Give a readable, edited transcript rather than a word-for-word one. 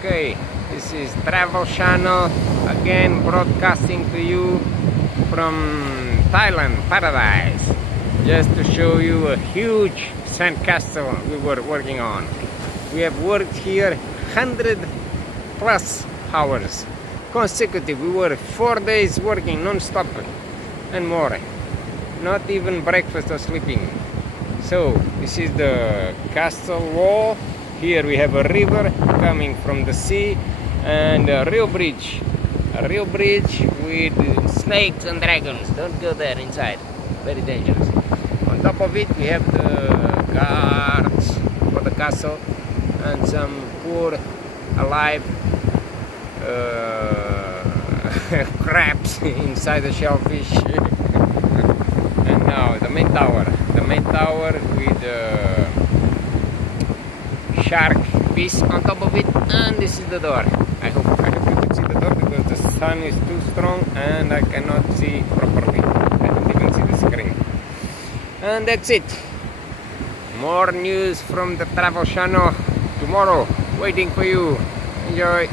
Okay, this is Travel Channel again broadcasting to you from Thailand paradise, just to show you a huge sandcastle we were working on. We have worked here 100 plus hours consecutive. We were 4 days working non-stop and more, not even breakfast or sleeping. So this is the castle wall. Here we have a river coming from the sea and a real bridge with snakes and dragons. Don't go there inside, very dangerous. On top of it we have the guards for the castle and some poor alive crabs inside the shellfish. And now the main tower with shark piece on top of it, and this is the door. I hope you can see the door because the sun is too strong and I cannot see properly. I don't even see the screen. And that's it. More news from the Travel Channel tomorrow waiting for you. Enjoy.